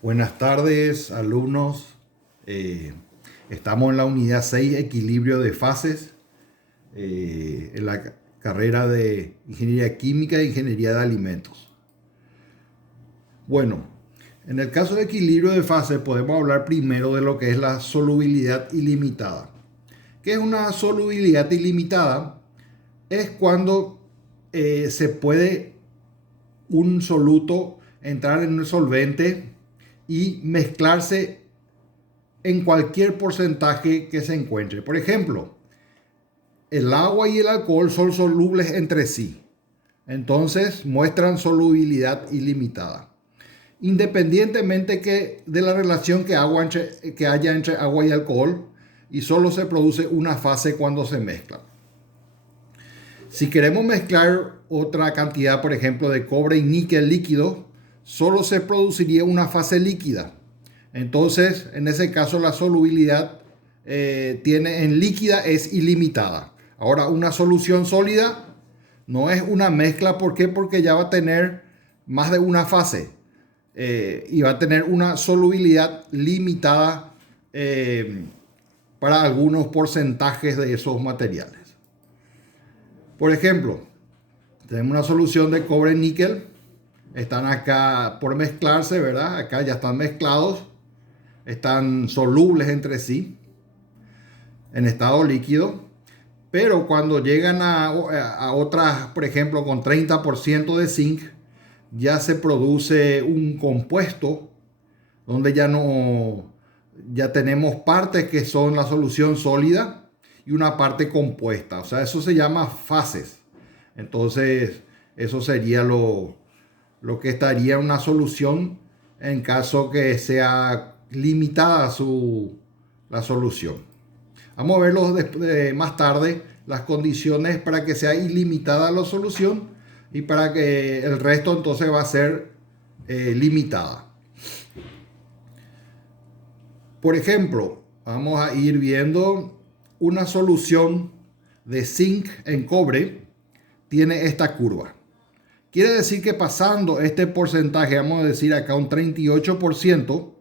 Buenas tardes, alumnos. Eh, Estamos en la unidad 6, equilibrio de fases, en la carrera de Ingeniería Química e Ingeniería de Alimentos. Bueno, en el caso de equilibrio de fases podemos hablar primero de lo que es la solubilidad ilimitada. ¿Qué es una solubilidad ilimitada? Es cuando se puede un soluto entrar en un solvente y mezclarse en cualquier porcentaje que se encuentre. Por ejemplo, el agua y el alcohol son solubles entre sí. Entonces muestran solubilidad ilimitada. Independientemente de la relación que haya entre agua y alcohol, y solo se produce una fase cuando se mezclan. Si queremos mezclar otra cantidad, por ejemplo, de cobre y níquel líquido, solo se produciría una fase líquida. Entonces, en ese caso, la solubilidad en líquida es ilimitada. Ahora, una solución sólida no es una mezcla. ¿Por qué? Porque ya va a tener más de una fase y va a tener una solubilidad limitada para algunos porcentajes de esos materiales. Por ejemplo, tenemos una solución de cobre-níquel. Están acá por mezclarse, ¿verdad? Acá ya están mezclados. Están solubles entre sí en estado líquido. Pero cuando llegan a otras, por ejemplo, con 30% de zinc, ya se produce un compuesto donde ya tenemos partes que son la solución sólida y una parte compuesta. O sea, eso se llama fases. Entonces, eso sería lo que estaría en una solución en caso que sea limitada la solución. Vamos a verlo más tarde, las condiciones para que sea ilimitada la solución y para que el resto entonces va a ser limitada. Por ejemplo, vamos a ir viendo una solución de zinc en cobre tiene esta curva. Quiere decir que pasando este porcentaje, vamos a decir acá un 38%,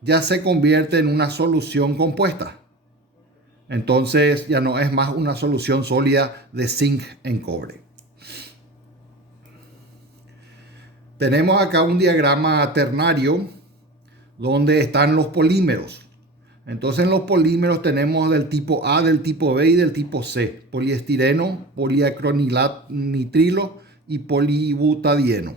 ya se convierte en una solución compuesta. Entonces ya no es más una solución sólida de zinc en cobre. Tenemos acá un diagrama ternario donde están los polímeros. Entonces en los polímeros tenemos del tipo A, del tipo B y del tipo C. Poliestireno, poliacronilanitrilo y polibutadieno.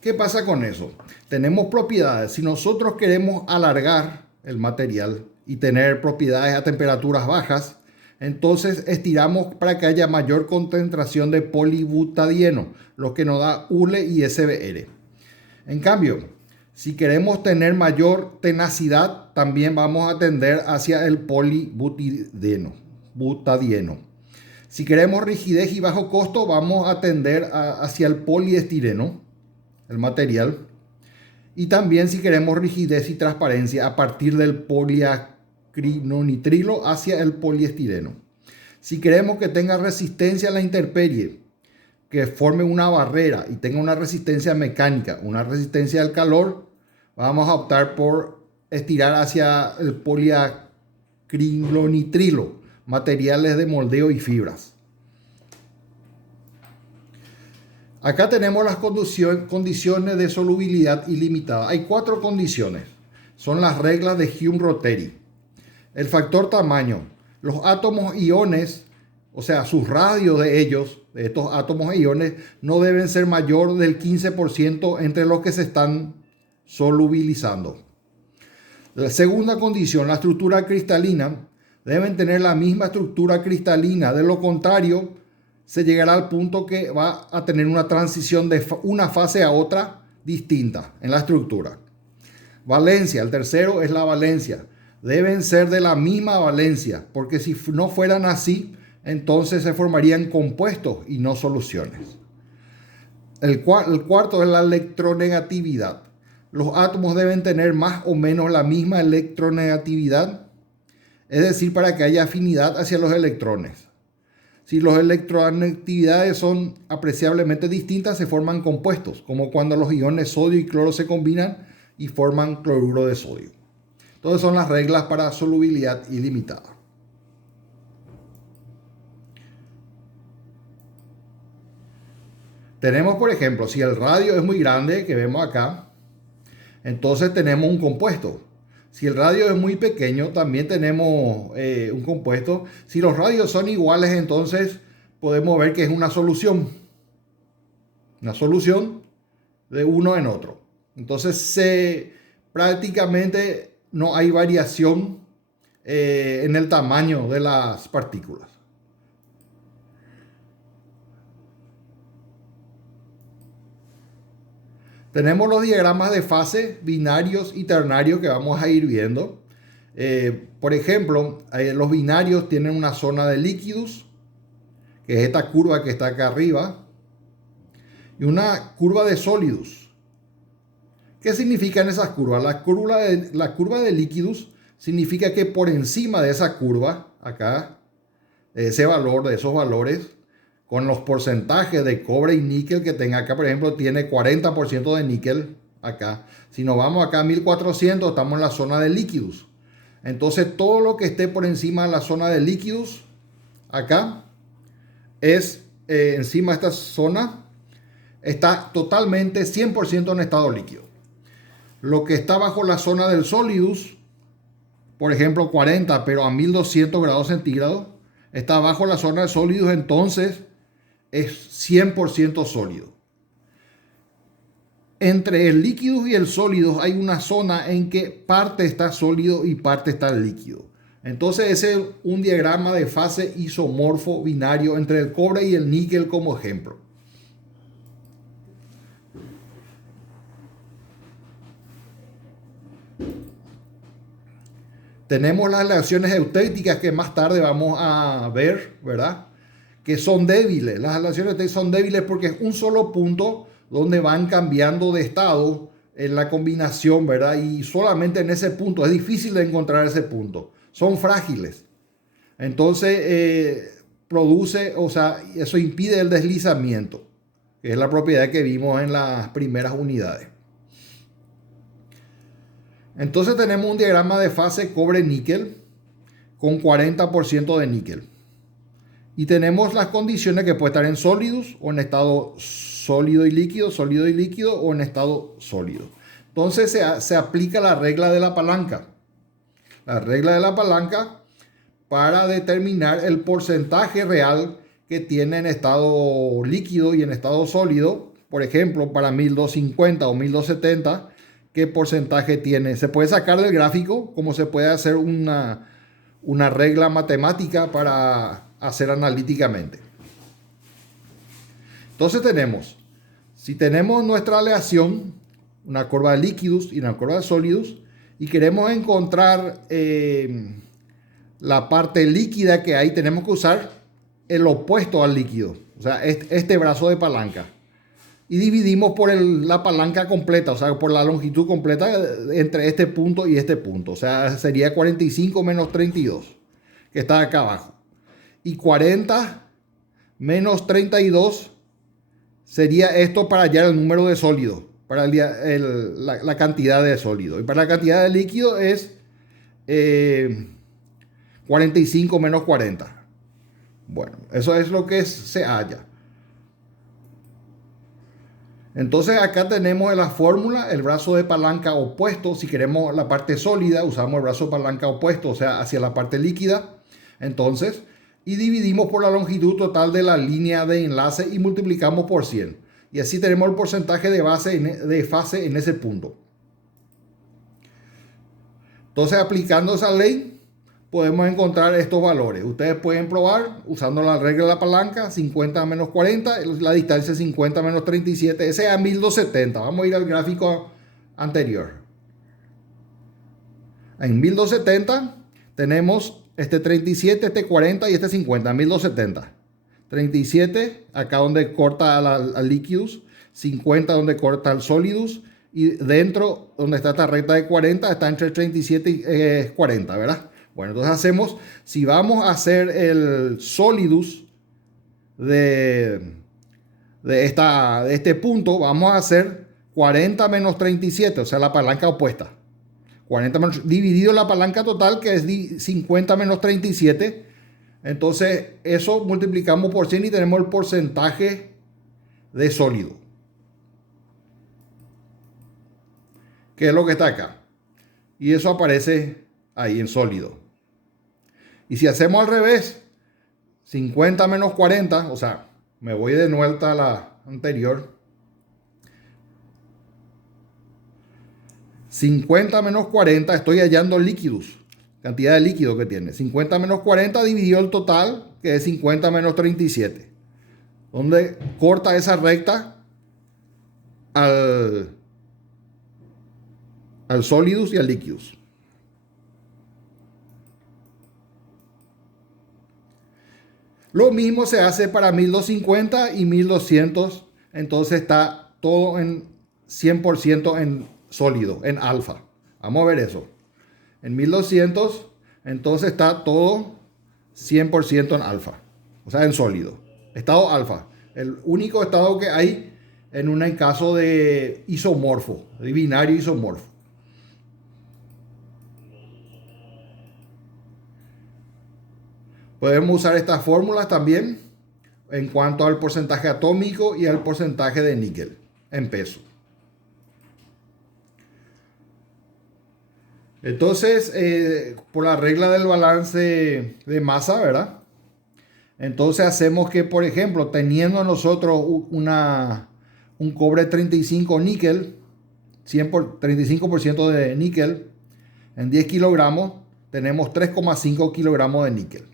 ¿Qué pasa con eso? Tenemos propiedades. Si nosotros queremos alargar el material y tener propiedades a temperaturas bajas, entonces estiramos para que haya mayor concentración de polibutadieno, lo que nos da ULE y SBR. En cambio, si queremos tener mayor tenacidad, también vamos a tender hacia el polibutadieno. Si queremos rigidez y bajo costo, vamos a tender hacia el poliestireno, el material. Y también si queremos rigidez y transparencia, a partir del poliacrinonitrilo hacia el poliestireno. Si queremos que tenga resistencia a la intemperie, que forme una barrera y tenga una resistencia mecánica, una resistencia al calor, vamos a optar por estirar hacia el poliacrinonitrilo, materiales de moldeo y fibras. Acá tenemos las condiciones de solubilidad ilimitada. Hay 4 condiciones. Son las reglas de Hume-Rotary. El factor tamaño. Los átomos iones, o sea, sus radios de ellos, de estos átomos e iones, no deben ser mayor del 15% entre los que se están solubilizando. La segunda condición, la estructura cristalina, deben tener la misma estructura cristalina. De lo contrario, se llegará al punto que va a tener una transición de una fase a otra distinta en la estructura. Valencia, el tercero es la valencia. Deben ser de la misma valencia, porque si no fueran así, entonces se formarían compuestos y no soluciones. El cuarto es la electronegatividad. Los átomos deben tener más o menos la misma electronegatividad, es decir, para que haya afinidad hacia los electrones. Si las electronegatividades son apreciablemente distintas, se forman compuestos, como cuando los iones sodio y cloro se combinan y forman cloruro de sodio. Entonces son las reglas para solubilidad ilimitada. Tenemos, por ejemplo, si el radio es muy grande, que vemos acá, entonces tenemos un compuesto. Si el radio es muy pequeño, también tenemos un compuesto. Si los radios son iguales, entonces podemos ver que es una solución. Una solución de uno en otro. Entonces prácticamente no hay variación en el tamaño de las partículas. Tenemos los diagramas de fase binarios y ternarios que vamos a ir viendo. Por ejemplo, los binarios tienen una zona de líquidos, que es esta curva que está acá arriba, y una curva de sólidos. ¿Qué significan esas curvas? La curva de líquidos significa que por encima de esa curva, acá, de ese valor, de esos valores, con los porcentajes de cobre y níquel que tenga acá, por ejemplo, tiene 40% de níquel acá. Si nos vamos acá a 1400, estamos en la zona de líquidos. Entonces, todo lo que esté por encima de la zona de líquidos, acá, es encima de esta zona, está totalmente 100% en estado líquido. Lo que está bajo la zona del sólidos, por ejemplo, 40, pero a 1200 grados centígrados, está bajo la zona de sólidos, entonces es 100% sólido. Entre el líquido y el sólido hay una zona en que parte está sólido y parte está líquido. Entonces ese es un diagrama de fase isomorfo binario entre el cobre y el níquel como ejemplo. Tenemos las aleaciones eutéticas que más tarde vamos a ver, ¿verdad? Que son débiles. Las aleaciones son débiles porque es un solo punto donde van cambiando de estado en la combinación, ¿verdad? Y solamente en ese punto, es difícil de encontrar ese punto. Son frágiles. Entonces, produce, o sea, eso impide el deslizamiento, que es la propiedad que vimos en las primeras unidades. Entonces tenemos un diagrama de fase cobre-níquel con 40% de níquel. Y tenemos las condiciones que puede estar en sólidos o en estado sólido y líquido o en estado sólido. Entonces se aplica la regla de la palanca. La regla de la palanca para determinar el porcentaje real que tiene en estado líquido y en estado sólido. Por ejemplo, para 1250 o 1270, ¿qué porcentaje tiene? Se puede sacar del gráfico, como se puede hacer una regla matemática para hacer analíticamente. Entonces si tenemos nuestra aleación, una curva de líquidos y una curva de sólidos, y queremos encontrar la parte líquida que hay, tenemos que usar el opuesto al líquido, o sea, este brazo de palanca. Y dividimos por la palanca completa, o sea, por la longitud completa entre este punto y este punto. O sea, sería 45 menos 32, que está acá abajo. Y 40 menos 32 sería esto para hallar el número de sólido, para la cantidad de sólido. Y para la cantidad de líquido es 45 menos 40. Bueno, eso es lo que se halla. Entonces acá tenemos la fórmula, el brazo de palanca opuesto. Si queremos la parte sólida, usamos el brazo de palanca opuesto, o sea, hacia la parte líquida. Entonces, y dividimos por la longitud total de la línea de enlace y multiplicamos por 100. Y así tenemos el porcentaje de fase en ese punto. Entonces, aplicando esa ley, podemos encontrar estos valores. Ustedes pueden probar usando la regla de la palanca, 50 menos 40, la distancia 50 menos 37, ese es a 1270. Vamos a ir al gráfico anterior. En 1270 tenemos este 37, este 40 y este 50, 1270. 37 acá donde corta al líquidos, 50 donde corta al sólidos, y dentro donde está esta recta de 40 está entre 37 y 40, ¿verdad? Bueno, entonces si vamos a hacer el sólidos de este punto, vamos a hacer 40 menos 37, o sea, la palanca opuesta. 40 menos, dividido la palanca total, que es 50 menos 37. Entonces, eso multiplicamos por 100 y tenemos el porcentaje de sólido, que es lo que está acá. Y eso aparece ahí en sólido. Y si hacemos al revés, 50 menos 40, o sea, me voy de vuelta a la anterior. 50 menos 40, estoy hallando líquidos, cantidad de líquido que tiene. 50 menos 40 dividido el total, que es 50 menos 37. Donde corta esa recta al sólidos y al líquidos. Lo mismo se hace para 1250 y 1200. Entonces está todo en 100% en sólido, en alfa. Vamos a ver eso. En 1200, entonces está todo 100% en alfa. O sea, en sólido. Estado alfa. El único estado que hay en un caso de isomorfo, de binario isomorfo. Podemos usar estas fórmulas también en cuanto al porcentaje atómico y al porcentaje de níquel en peso. Entonces, por la regla del balance de masa, ¿verdad? Entonces hacemos que, por ejemplo, teniendo nosotros un cobre 35 níquel, 35% de níquel, en 10 kilogramos, tenemos 3,5 kilogramos de níquel.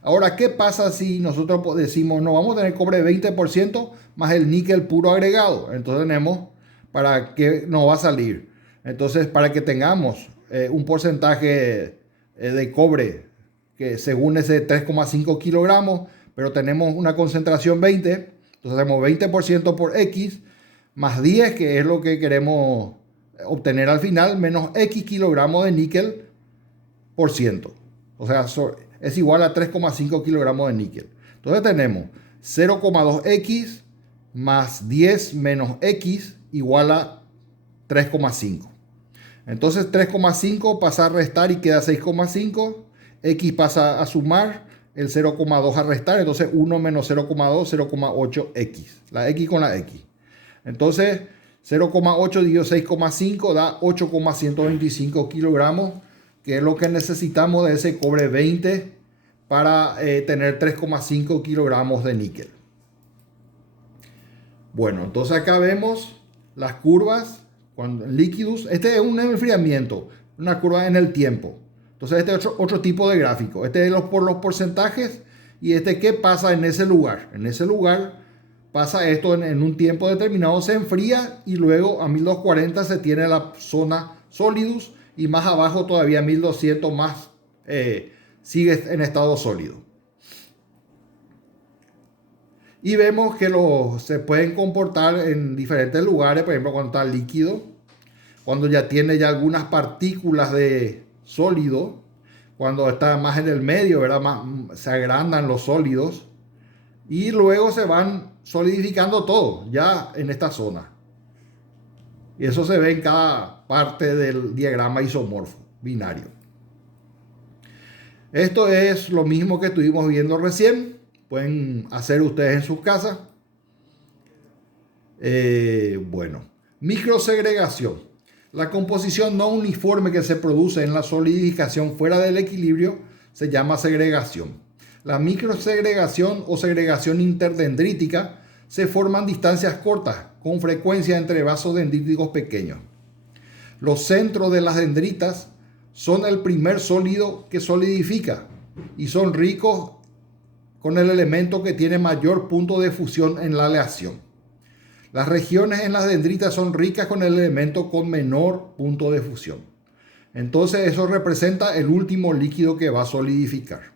Ahora, ¿qué pasa si nosotros decimos, no, vamos a tener cobre 20% más el níquel puro agregado? Entonces tenemos, ¿para qué nos va a salir? Entonces, para que tengamos un porcentaje de cobre que según ese 3,5 kilogramos, pero tenemos una concentración 20, entonces hacemos 20% por X más 10, que es lo que queremos obtener al final, menos X kilogramos de níquel por ciento. O sea, es igual a 3,5 kilogramos de níquel. Entonces tenemos 0,2X más 10 menos X igual a 3,5. Entonces 3,5 pasa a restar y queda 6,5. X pasa a sumar, el 0,2 a restar. Entonces 1 menos 0,2, 0,8X. La X con la X. Entonces 0,8 dividido 6,5 da 8,125 kilogramos, que es lo que necesitamos de ese cobre 20 para tener 3,5 kilogramos de níquel. Bueno, entonces acá vemos las curvas cuando líquidos. Este es un enfriamiento, una curva en el tiempo. Entonces este es otro tipo de gráfico. Este es por los porcentajes y este qué pasa en ese lugar. En ese lugar pasa esto en un tiempo determinado, se enfría y luego a 1240 se tiene la zona sólidos. Y más abajo todavía 1200 más sigue en estado sólido. Y vemos que se pueden comportar en diferentes lugares, por ejemplo cuando está líquido, cuando ya tiene ya algunas partículas de sólido, cuando está más en el medio, ¿verdad? Se agrandan los sólidos y luego se van solidificando todo ya en esta zona. Y eso se ve en cada parte del diagrama isomorfo binario. Esto es lo mismo que estuvimos viendo recién. Pueden hacer ustedes en sus casas. Bueno, microsegregación. La composición no uniforme que se produce en la solidificación fuera del equilibrio se llama segregación. La microsegregación o segregación interdendrítica se forman distancias cortas, con frecuencia entre vasos dendríticos pequeños. Los centros de las dendritas son el primer sólido que solidifica y son ricos con el elemento que tiene mayor punto de fusión en la aleación. Las regiones en las dendritas son ricas con el elemento con menor punto de fusión. Entonces eso representa el último líquido que va a solidificar.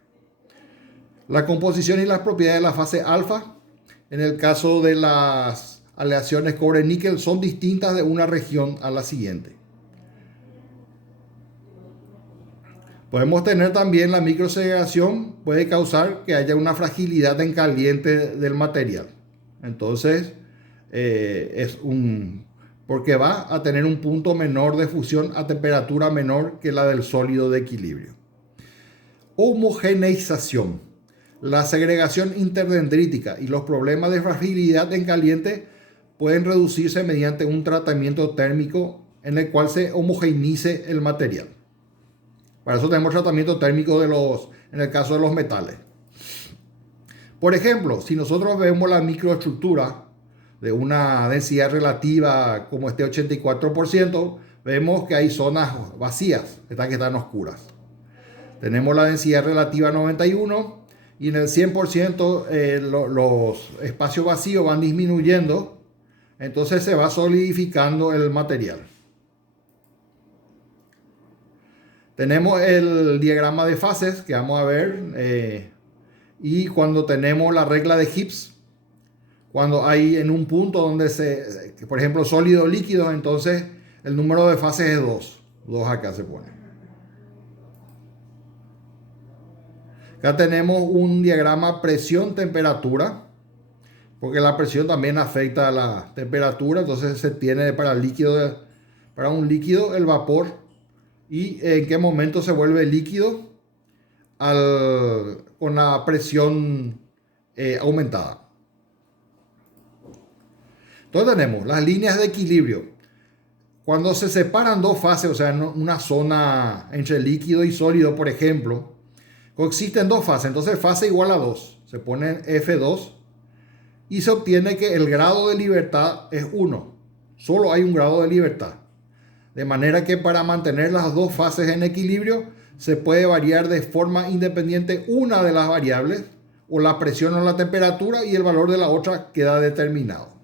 La composición y las propiedades de la fase alfa, en el caso de las aleaciones cobre-níquel, son distintas de una región a la siguiente. Podemos tener también la microsegregación, puede causar que haya una fragilidad en caliente del material. Entonces, porque va a tener un punto menor de fusión a temperatura menor que la del sólido de equilibrio. Homogeneización. La segregación interdendrítica y los problemas de fragilidad en caliente pueden reducirse mediante un tratamiento térmico en el cual se homogeneice el material. Para eso tenemos tratamiento térmico en el caso de los metales. Por ejemplo, si nosotros vemos la microestructura de una densidad relativa como este 84%, vemos que hay zonas vacías, estas que están oscuras. Tenemos la densidad relativa 91 y en el 100% los espacios vacíos van disminuyendo, entonces se va solidificando el material. Tenemos el diagrama de fases que vamos a ver y cuando tenemos la regla de Gibbs, cuando hay en un punto donde por ejemplo, sólido líquido, entonces el número de fases es 2. 2 acá se pone. Acá tenemos un diagrama presión-temperatura, porque la presión también afecta a la temperatura, entonces se tiene para un líquido el vapor y en qué momento se vuelve líquido con la presión aumentada. Entonces tenemos las líneas de equilibrio. Cuando se separan dos fases, o sea, en una zona entre líquido y sólido, por ejemplo, coexisten dos fases. Entonces fase igual a 2. Se pone F2 y se obtiene que el grado de libertad es 1. Solo hay un grado de libertad. De manera que para mantener las dos fases en equilibrio se puede variar de forma independiente una de las variables, o la presión o la temperatura, y el valor de la otra queda determinado.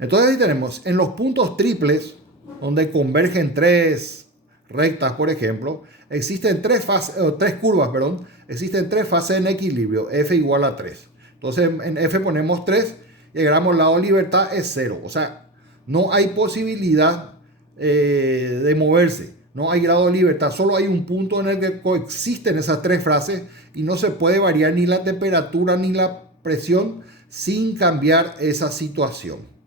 Entonces ahí tenemos en los puntos triples, donde convergen tres rectas, por ejemplo, existen tres curvas, existen tres fases en equilibrio, F igual a 3. Entonces en F ponemos 3 y el lado de libertad es 0. O sea, no hay posibilidad de moverse, no hay grado de libertad, solo hay un punto en el que coexisten esas tres fases y no se puede variar ni la temperatura ni la presión sin cambiar esa situación.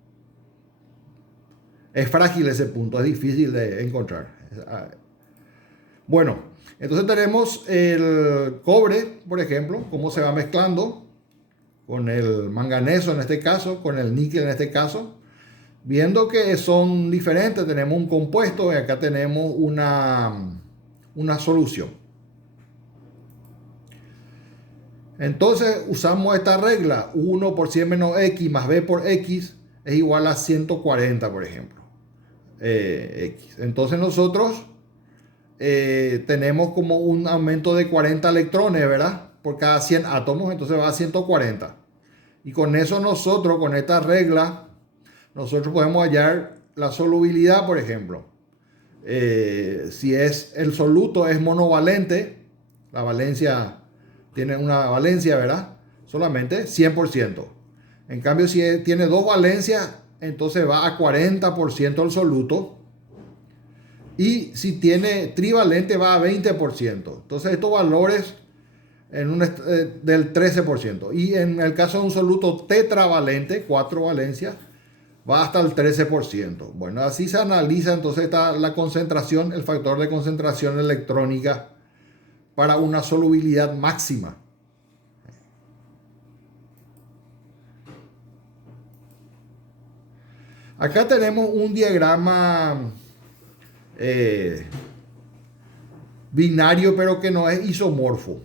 Es frágil ese punto, es difícil de encontrar. Bueno, entonces tenemos el cobre, por ejemplo, cómo se va mezclando con el manganeso en este caso, con el níquel en este caso. Viendo que son diferentes, tenemos un compuesto y acá tenemos una solución. Entonces usamos esta regla, 1 por 100 menos x más b por x es igual a 140, por ejemplo. X. Entonces nosotros tenemos como un aumento de 40 electrones, ¿verdad? Por cada 100 átomos, entonces va a 140. Y con eso nosotros, con esta regla, nosotros podemos hallar la solubilidad, por ejemplo. Si el soluto es monovalente, la valencia tiene una valencia, ¿verdad? Solamente 100%. En cambio, si tiene dos valencias, entonces va a 40% el soluto. Y si tiene trivalente va a 20%. Entonces estos valores del 13%. Y en el caso de un soluto tetravalente, 4 valencias, va hasta el 13%. Bueno, así se analiza entonces la concentración, el factor de concentración electrónica para una solubilidad máxima. Acá tenemos un diagrama binario, pero que no es isomorfo,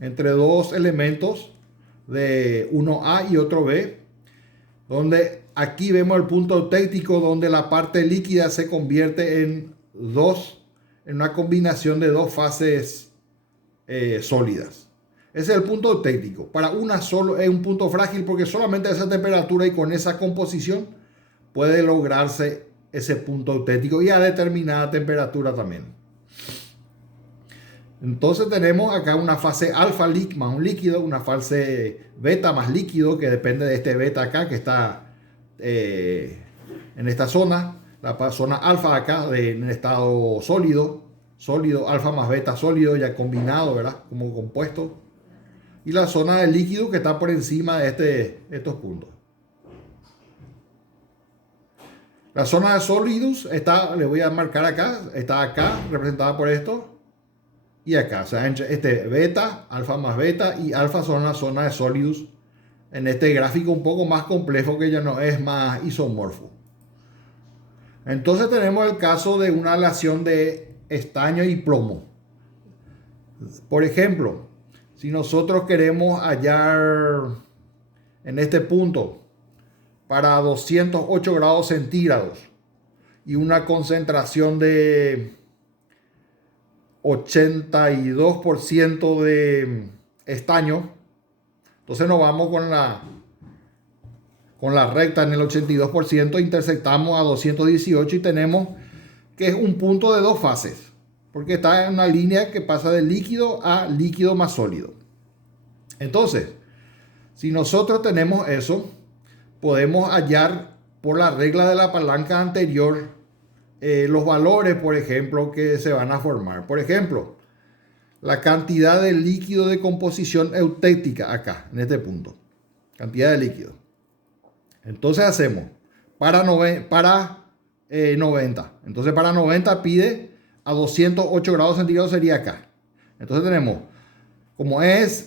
entre dos elementos de uno A y otro B, donde aquí vemos el punto eutectico donde la parte líquida se convierte en una combinación de dos fases sólidas. Ese es el punto eutectico. Para una solo es un punto frágil porque solamente a esa temperatura y con esa composición puede lograrse ese punto eutectico y a determinada temperatura también. Entonces tenemos acá una fase alfa más un líquido, una fase beta más líquido, que depende de este beta acá que está en esta zona, la zona alfa acá en estado sólido, alfa más beta sólido ya combinado, ¿verdad? Como compuesto. Y la zona del líquido que está por encima de estos puntos. La zona de sólidos está, le voy a marcar acá, está acá, representada por esto, y acá. O sea, entre este beta, alfa más beta y alfa son la zona de sólidos en este gráfico un poco más complejo que ya no es más isomorfo. Entonces tenemos el caso de una aleación de estaño y plomo. Por ejemplo, si nosotros queremos hallar en este punto para 208 grados centígrados y una concentración de 82% de estaño, entonces nos vamos con la recta en el 82%, intersectamos a 218 y tenemos que es un punto de dos fases, porque está en una línea que pasa de líquido a líquido más sólido. Entonces, si nosotros tenemos eso, podemos hallar por la regla de la palanca anterior los valores, por ejemplo, que se van a formar. Por ejemplo, la cantidad de líquido de composición eutéctica acá, en este punto. Cantidad de líquido. Entonces hacemos para 90. Entonces para 90 pide a 208 grados centígrados sería acá. Entonces tenemos, como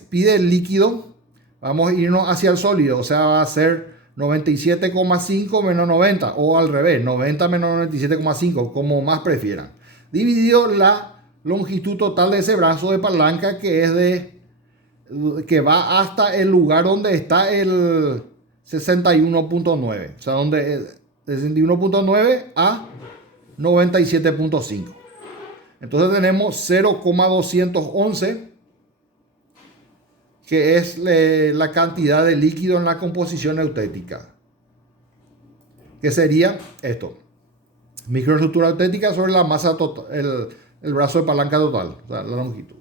pide el líquido, vamos a irnos hacia el sólido. O sea, va a ser 97,5 menos 90. O al revés, 90 menos 97,5, como más prefieran. Dividido la longitud total de ese brazo de palanca que va hasta el lugar donde está el 61.9, o sea, donde 61.9 a 97.5. Entonces tenemos 0,211, que es la cantidad de líquido en la composición eutética, que sería esto: microestructura eutética sobre la masa total, el brazo de palanca total, o sea, la longitud.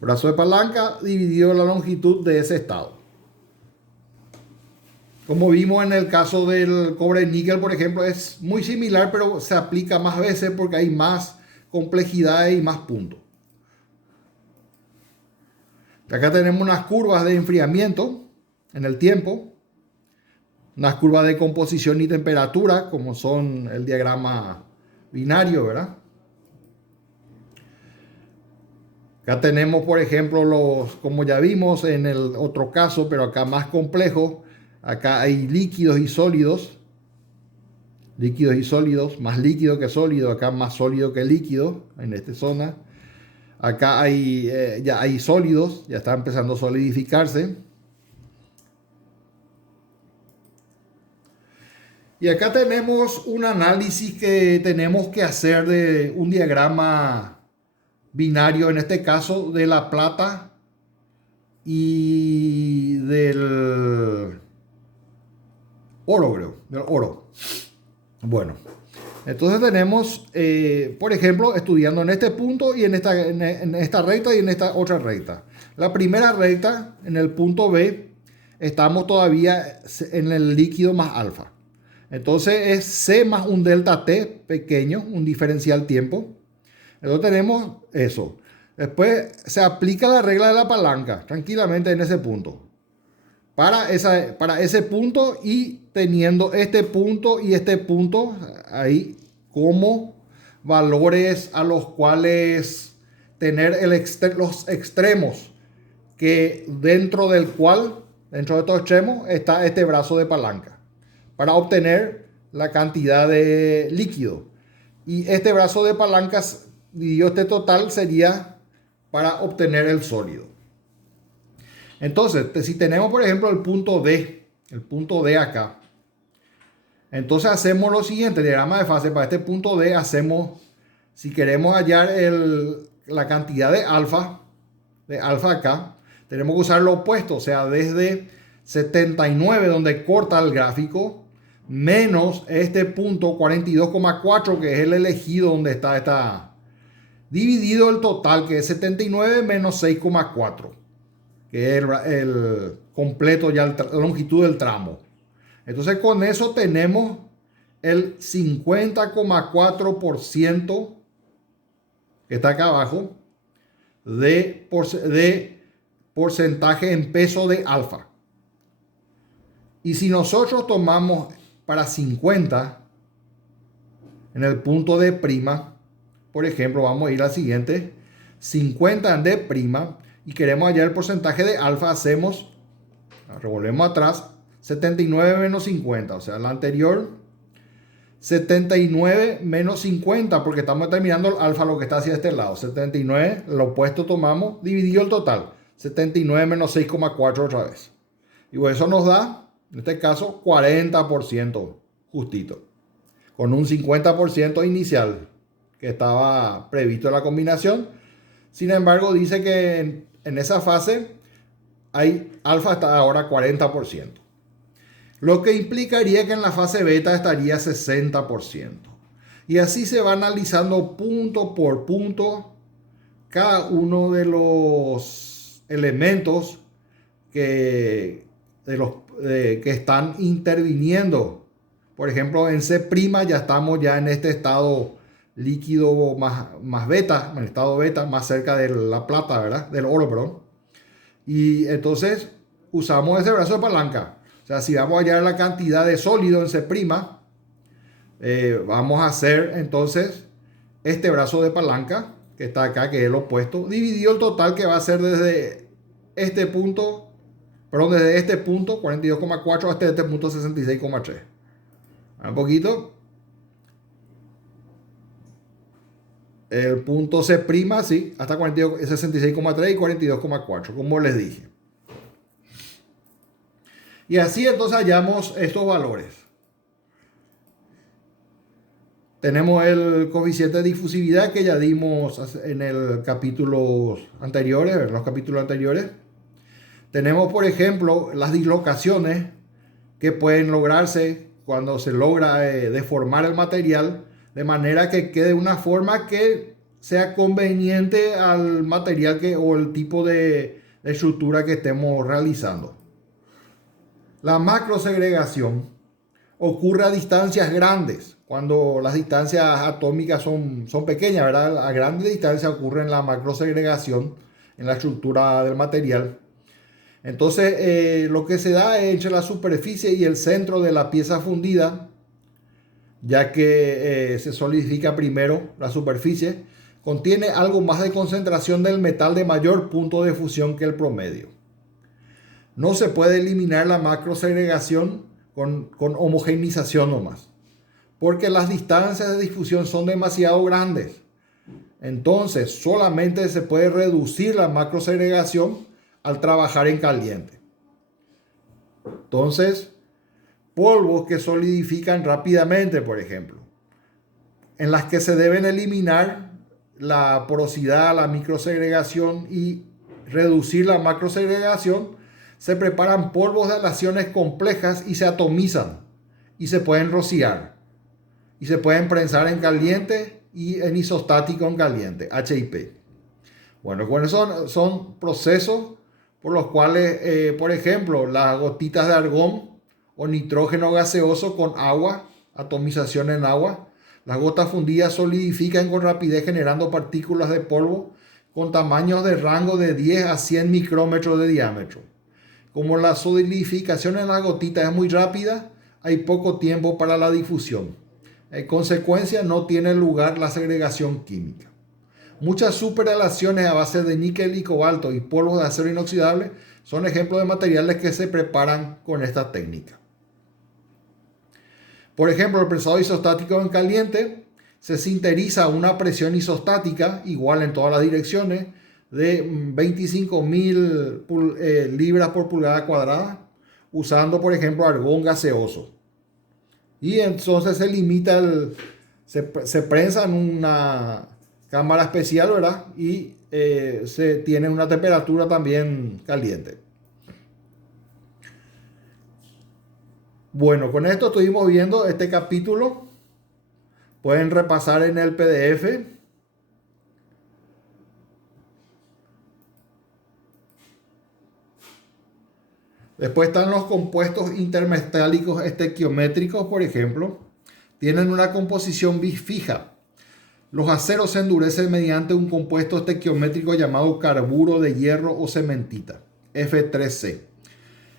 Brazo de palanca dividido la longitud de ese estado. Como vimos en el caso del cobre níquel, por ejemplo, es muy similar, pero se aplica más veces porque hay más complejidad y más puntos. Acá tenemos unas curvas de enfriamiento en el tiempo, unas curvas de composición y temperatura, como son el diagrama binario, ¿verdad? Acá tenemos, por ejemplo, como ya vimos en el otro caso, pero acá más complejo. Acá hay líquidos y sólidos, más líquido que sólido, acá más sólido que líquido en esta zona. Acá ya hay sólidos, ya está empezando a solidificarse. Y acá tenemos un análisis que tenemos que hacer de un diagrama binario, en este caso de la plata y del oro, creo, del oro. Bueno, entonces tenemos, por ejemplo, estudiando en este punto y en esta recta y en esta otra recta. La primera recta, en el punto B, estamos todavía en el líquido más alfa. Entonces es C más un delta T pequeño, un diferencial tiempo. Entonces tenemos eso. Después se aplica la regla de la palanca tranquilamente en ese punto. Para ese punto y teniendo este punto y este punto ahí como valores a los cuales tener los extremos, que dentro de estos extremos está este brazo de palanca para obtener la cantidad de líquido. Y este brazo de palancas dividido este total sería para obtener el sólido. Entonces, si tenemos, por ejemplo, el punto D acá, entonces hacemos lo siguiente: el diagrama de fase para este punto D hacemos, si queremos hallar la cantidad de alfa acá, tenemos que usar lo opuesto, o sea, desde 79, donde corta el gráfico, menos este punto 42,4, que es el elegido donde está dividido el total, que es 79 menos 6,4, que es el completo, ya la longitud del tramo. Entonces con eso tenemos el 50,4% que está acá abajo de porcentaje en peso de alfa. Y si nosotros tomamos para 50, En el punto D', por ejemplo, vamos a ir al siguiente, 50 en D', y queremos hallar el porcentaje de alfa, hacemos, revolvemos atrás, 79 menos 50, o sea, la anterior, 79 menos 50, porque estamos determinando el alfa, lo que está hacia este lado, 79, lo opuesto tomamos, dividido el total, 79 menos 6,4 otra vez. Y bueno, eso nos da, en este caso, 40% justito, con un 50% inicial que estaba previsto en la combinación. Sin embargo, dice que en esa fase hay alfa está ahora 40%. Lo que implicaría que en la fase beta estaría 60%. Y así se va analizando punto por punto cada uno de los elementos que están interviniendo. Por ejemplo, en C' ya estamos ya en este estado líquido más beta, en el estado beta, más cerca de la plata, ¿verdad? Del oro, perdón. Y entonces usamos ese brazo de palanca. O sea, si vamos a hallar la cantidad de sólido en C', vamos a hacer entonces este brazo de palanca que está acá, que es el opuesto, dividido el total, que va a ser desde este punto, desde este punto 42,4 hasta este punto 66,3. Un poquito. El punto C', sí, hasta 66,3 y 42,4, como les dije. Y así entonces hallamos estos valores. Tenemos el coeficiente de difusividad que ya dimos en el capítulo anteriores, en los capítulos anteriores. Tenemos, por ejemplo, las dislocaciones que pueden lograrse cuando se logra deformar el material de manera que quede una forma que sea conveniente al material o el tipo de estructura que estemos realizando. La macrosegregación ocurre a distancias grandes, cuando las distancias atómicas son pequeñas, ¿verdad? A grandes distancias ocurre la macrosegregación en la estructura del material. Entonces, lo que se da entre la superficie y el centro de la pieza fundida, ya que se solidifica primero la superficie, contiene algo más de concentración del metal de mayor punto de fusión que el promedio. No se puede eliminar la macrosegregación con homogeneización nomás, porque las distancias de difusión son demasiado grandes. Entonces, solamente se puede reducir la macrosegregación al trabajar en caliente. Entonces, polvos que solidifican rápidamente, por ejemplo, en las que se deben eliminar la porosidad, la microsegregación y reducir la macrosegregación, se preparan polvos de aleaciones complejas y se atomizan y se pueden rociar y se pueden prensar en caliente y en isostático en caliente, HIP. Bueno, son procesos por los cuales, por ejemplo, las gotitas de argón o nitrógeno gaseoso con agua, atomización en agua, las gotas fundidas solidifican con rapidez generando partículas de polvo con tamaños de rango de 10 a 100 micrómetros de diámetro. Como la solidificación en las gotitas es muy rápida, hay poco tiempo para la difusión. En consecuencia, no tiene lugar la segregación química. Muchas superalaciones a base de níquel y cobalto y polvos de acero inoxidable son ejemplos de materiales que se preparan con esta técnica. Por ejemplo, el prensado isostático en caliente se sinteriza a una presión isostática igual en todas las direcciones de 25.000 libras por pulgada cuadrada, usando, por ejemplo, argón gaseoso. Y entonces se limita, se prensa en una cámara especial, ¿verdad? Y se tiene una temperatura también caliente. Bueno, con esto estuvimos viendo este capítulo. Pueden repasar en el PDF. Después están los compuestos intermetálicos estequiométricos, por ejemplo. Tienen una composición bifija. Los aceros se endurecen mediante un compuesto estequiométrico llamado carburo de hierro o cementita, F3C,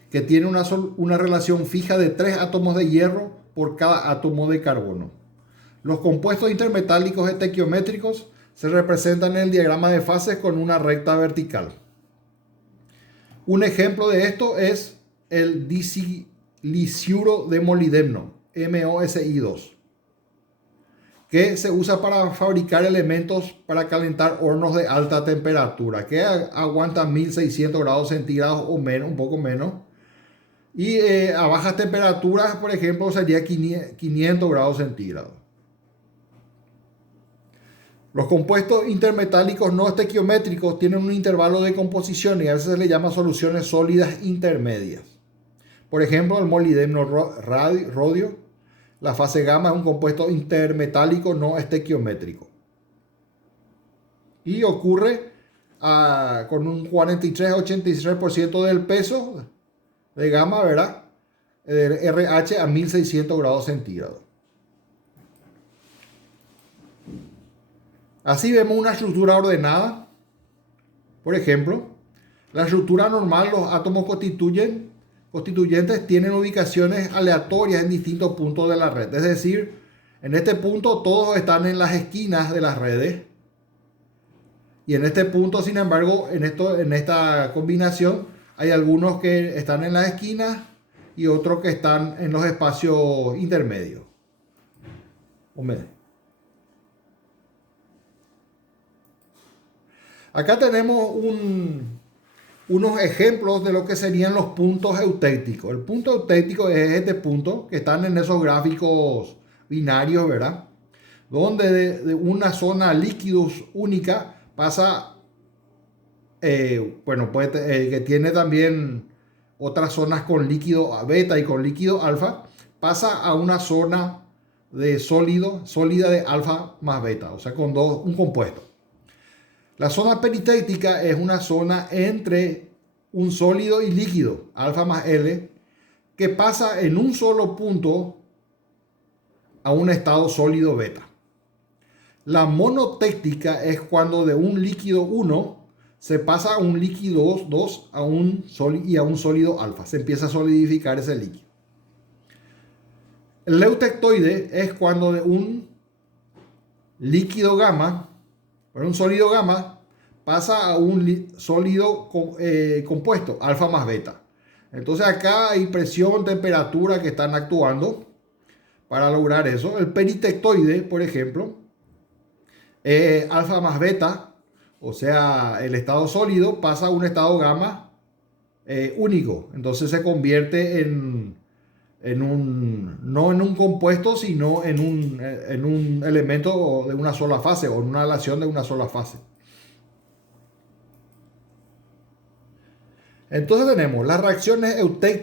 que tiene una relación fija de 3 átomos de hierro por cada átomo de carbono. Los compuestos intermetálicos estequiométricos se representan en el diagrama de fases con una recta vertical. Un ejemplo de esto es el disiliciuro de molibdeno, MoSi2, que se usa para fabricar elementos para calentar hornos de alta temperatura, que aguantan 1600 grados centígrados o menos, un poco menos. Y a bajas temperaturas, por ejemplo, sería 500 grados centígrados. Los compuestos intermetálicos no estequiométricos tienen un intervalo de composición y a veces se les llama soluciones sólidas intermedias. Por ejemplo, el molibdeno rodio, la fase gamma es un compuesto intermetálico no estequiométrico. Y ocurre con un 43-83% del peso de gamma, ¿verdad? El RH a 1600 grados centígrados. Así vemos una estructura ordenada. Por ejemplo, la estructura normal, los átomos constituyentes tienen ubicaciones aleatorias en distintos puntos de la red. Es decir, en este punto todos están en las esquinas de las redes. Y en este punto, sin embargo, en esta combinación, hay algunos que están en las esquinas y otros que están en los espacios intermedios. Acá tenemos unos ejemplos de lo que serían los puntos eutécticos. El punto eutéctico es este punto que están en esos gráficos binarios, ¿verdad? Donde de una zona líquidos única pasa, que tiene también otras zonas con líquido beta y con líquido alfa, pasa a una zona de sólida de alfa más beta, o sea, con un compuesto. La zona peritéctica es una zona entre un sólido y líquido, alfa más L, que pasa en un solo punto a un estado sólido beta. La monotéctica es cuando de un líquido 1 se pasa a un líquido 2 y a un sólido alfa. Se empieza a solidificar ese líquido. El eutectoide es cuando de un líquido gamma, un sólido gamma, pasa a un sólido compuesto, alfa más beta. Entonces acá hay presión, temperatura que están actuando para lograr eso. El peritectoide, por ejemplo, alfa más beta, o sea, el estado sólido pasa a un estado gamma único. Entonces se convierte no en un compuesto, sino en un elemento de una sola fase o en una aleación de una sola fase. Entonces tenemos las reacciones